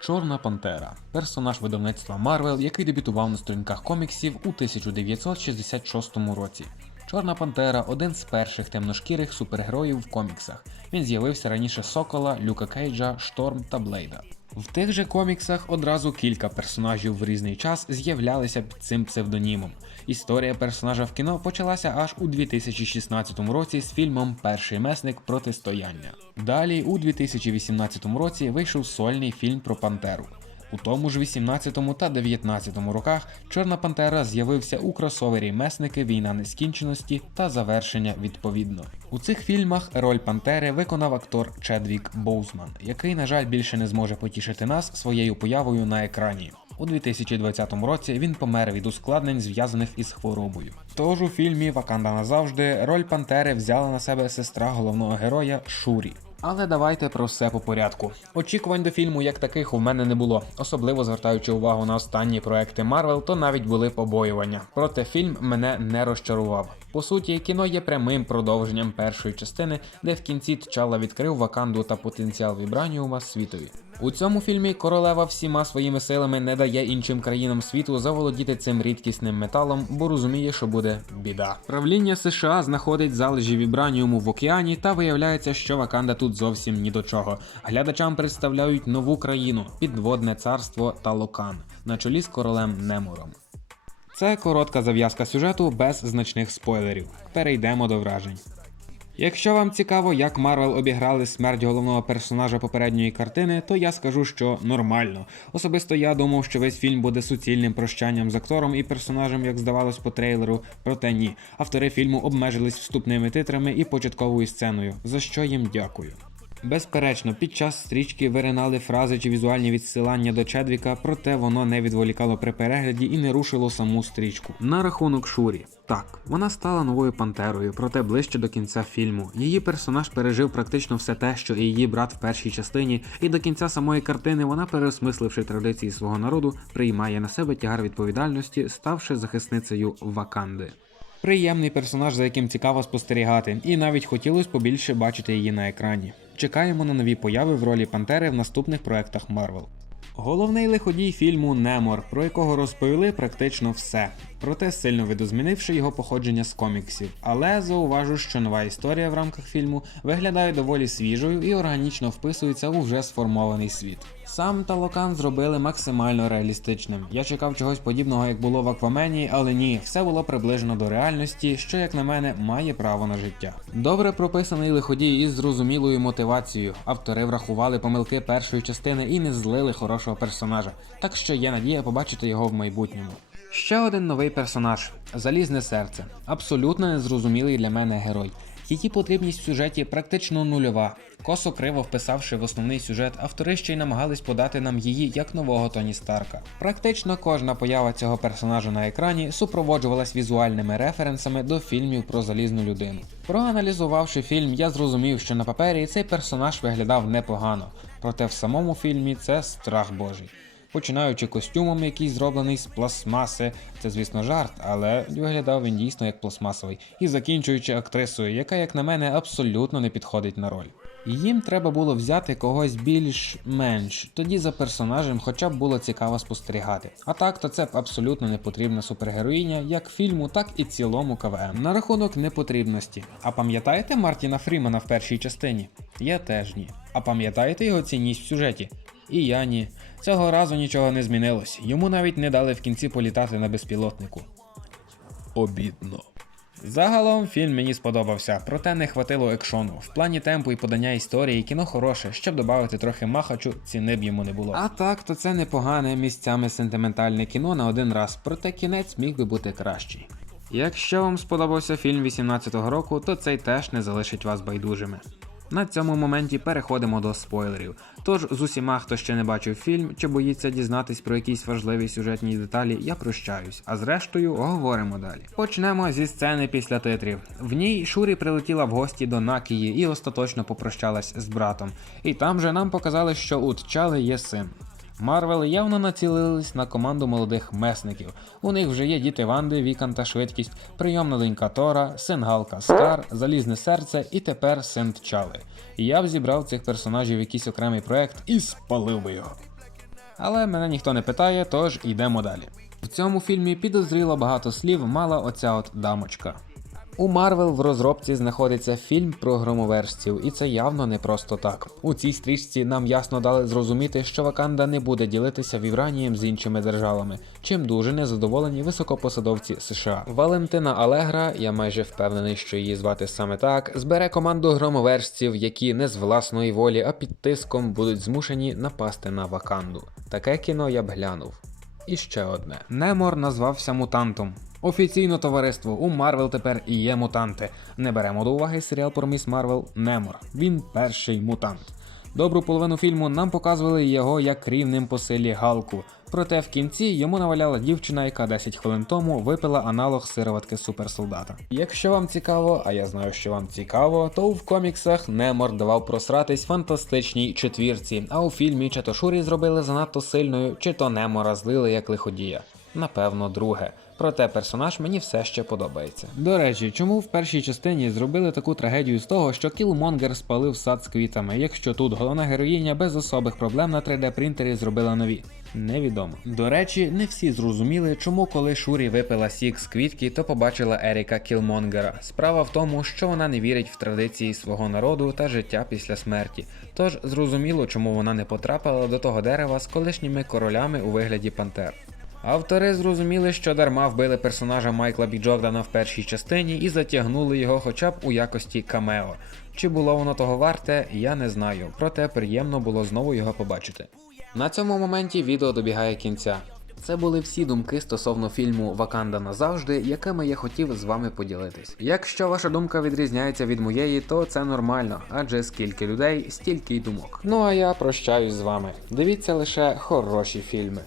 Чорна Пантера персонаж видавництва Марвел, який дебютував на сторінках коміксів у 1966 році. Чорна Пантера один з перших темношкірих супергероїв в коміксах. Він з'явився раніше Сокола, Люка Кейджа, Шторм та Блейда. В тих же коміксах одразу кілька персонажів в різний час з'являлися під цим псевдонімом. Історія персонажа в кіно почалася аж у 2016 році з фільмом Перший месник протистояння. Далі, у 2018 році, вийшов сольний фільм про Пантеру. У тому ж 18 та 19 роках Чорна Пантера з'явився у кросовері Месники Війна нескінченості та завершення відповідно. У цих фільмах роль Пантери виконав актор Чедвік Боузман, який, на жаль, більше не зможе потішити нас своєю появою на екрані. У 2020 році він помер від ускладнень, зв'язаних із хворобою. Тож у фільмі Ваканда назавжди роль Пантери взяла на себе сестра головного героя Шурі. Але давайте про все по порядку. Очікувань до фільму як таких у мене не було, особливо звертаючи увагу на останні проекти Марвел, то навіть були побоювання. Проте фільм мене не розчарував. По суті, кіно є прямим продовженням першої частини, де в кінці Тчала відкрив Ваканду та потенціал Вібраніума світові. У цьому фільмі королева всіма своїми силами не дає іншим країнам світу заволодіти цим рідкісним металом, бо розуміє, що буде біда. Правління США знаходить залежі вібраніуму в океані, та виявляється, що Ваканда тут зовсім ні до чого. Глядачам представляють нову країну підводне царство Талокан на чолі з королем Немором. Це коротка зав'язка сюжету без значних спойлерів. Перейдемо до вражень. Якщо вам цікаво, як Марвел обіграли смерть головного персонажа попередньої картини, то я скажу, що нормально. Особисто я думав, що весь фільм буде суцільним прощанням з актором і персонажем, як здавалось по трейлеру, проте ні. Автори фільму обмежились вступними титрами і початковою сценою, за що їм дякую. Безперечно, під час стрічки виринали фрази чи візуальні відсилання до Чедвіка, проте воно не відволікало при перегляді і не рушило саму стрічку. На рахунок Шурі. Так, вона стала новою пантерою, проте ближче до кінця фільму. Її персонаж пережив практично все те, що і її брат в першій частині, і до кінця самої картини вона, переосмисливши традиції свого народу, приймає на себе тягар відповідальності, ставши захисницею Ваканди. Приємний персонаж, за яким цікаво спостерігати, і навіть хотілося побільше бачити її на екрані. Чекаємо на нові появи в ролі Пантери в наступних проектах Марвел. Головний лиходій фільму Немор, про якого розповіли практично все, проте сильно видозмінивши його походження з коміксів. Але зауважу, що нова історія в рамках фільму виглядає доволі свіжою і органічно вписується у вже сформований світ. Сам Талокан зробили максимально реалістичним. Я чекав чогось подібного, як було в Аквамені, але ні, все було приближено до реальності, що, як на мене, має право на життя. Добре прописаний лиходій із зрозумілою мотивацією. Автори врахували помилки першої частини і не злили хорошого персонажа. Так що є надія побачити його в майбутньому. Ще один новий персонаж Залізне серце. Абсолютно незрозумілий для мене герой. Її потрібність в сюжеті практично нульова. Косо криво вписавши в основний сюжет, автори ще й намагались подати нам її як нового Тоні Старка. Практично кожна поява цього персонажа на екрані супроводжувалась візуальними референсами до фільмів про залізну людину. Проаналізувавши фільм, я зрозумів, що на папері цей персонаж виглядав непогано, проте в самому фільмі це страх божий. Починаючи костюмом, який зроблений з пластмаси, це звісно жарт, але виглядав він дійсно як пластмасовий, і закінчуючи актрисою, яка, як на мене, абсолютно не підходить на роль. Їм треба було взяти когось більш-менш, тоді за персонажем хоча б було цікаво спостерігати. А так, то це б абсолютно не потрібна супергероїня, як фільму, так і цілому КВМ. На рахунок непотрібності. А пам'ятаєте Мартіна Фрімана в першій частині? Я теж ні. А пам'ятаєте його цінність в сюжеті? І я ні. Цього разу нічого не змінилось. Йому навіть не дали в кінці політати на безпілотнику. Обідно. Загалом фільм мені сподобався, проте не хватило екшону. В плані темпу і подання історії кіно хороше, щоб додати трохи махачу, ціни б йому не було. А так, то це непогане місцями сентиментальне кіно на один раз, проте кінець міг би бути кращий. Якщо вам сподобався фільм 18-го року, то цей теж не залишить вас байдужими. На цьому моменті переходимо до спойлерів. Тож з усіма, хто ще не бачив фільм чи боїться дізнатись про якісь важливі сюжетні деталі, я прощаюсь. А зрештою говоримо далі. Почнемо зі сцени після титрів. В ній Шурі прилетіла в гості до Накії і остаточно попрощалась з братом. І там же нам показали, що у Тчали є син. Марвел явно націлились на команду молодих месників. У них вже є діти Ванди, Вікан та швидкість, прийомна донька Тора, син Галка Скар, залізне серце і тепер син Тчали. Я б зібрав цих персонажів в якийсь окремий проект і спалив би його. Але мене ніхто не питає, тож йдемо далі. В цьому фільмі підозріло багато слів мала оця от дамочка. У Марвел в розробці знаходиться фільм про громовержців, і це явно не просто так. У цій стрічці нам ясно дали зрозуміти, що Ваканда не буде ділитися вівранієм з іншими державами, чим дуже незадоволені високопосадовці США. Валентина Алегра, я майже впевнений, що її звати саме так, збере команду громовержців, які не з власної волі, а під тиском будуть змушені напасти на Ваканду. Таке кіно я б глянув. І ще одне. Немор назвався мутантом. Офіційно товариство у Марвел тепер і є мутанти. Не беремо до уваги серіал про міс Марвел Немор. Він перший мутант. Добру половину фільму нам показували його як рівним по силі Галку. Проте в кінці йому наваляла дівчина, яка 10 хвилин тому випила аналог сироватки суперсолдата. Якщо вам цікаво, а я знаю, що вам цікаво, то в коміксах Немор давав просратись фантастичній четвірці, а у фільмі чи то Шурі зробили занадто сильною, чи то Немора злили як лиходія. Напевно, друге. Проте персонаж мені все ще подобається. До речі, чому в першій частині зробили таку трагедію з того, що Кілмонгер спалив сад з квітами, якщо тут головна героїня без особих проблем на 3D принтері зробила нові? Невідомо. До речі, не всі зрозуміли, чому коли Шурі випила сік з квітки, то побачила Еріка Кілмонгера. Справа в тому, що вона не вірить в традиції свого народу та життя після смерті. Тож зрозуміло, чому вона не потрапила до того дерева з колишніми королями у вигляді пантер. Автори зрозуміли, що дарма вбили персонажа Майкла Бі Джордана в першій частині і затягнули його хоча б у якості камео. Чи було воно того варте, я не знаю, проте приємно було знову його побачити. На цьому моменті відео добігає кінця. Це були всі думки стосовно фільму Ваканда назавжди, якими я хотів з вами поділитись. Якщо ваша думка відрізняється від моєї, то це нормально, адже скільки людей, стільки й думок. Ну а я прощаюсь з вами. Дивіться лише хороші фільми.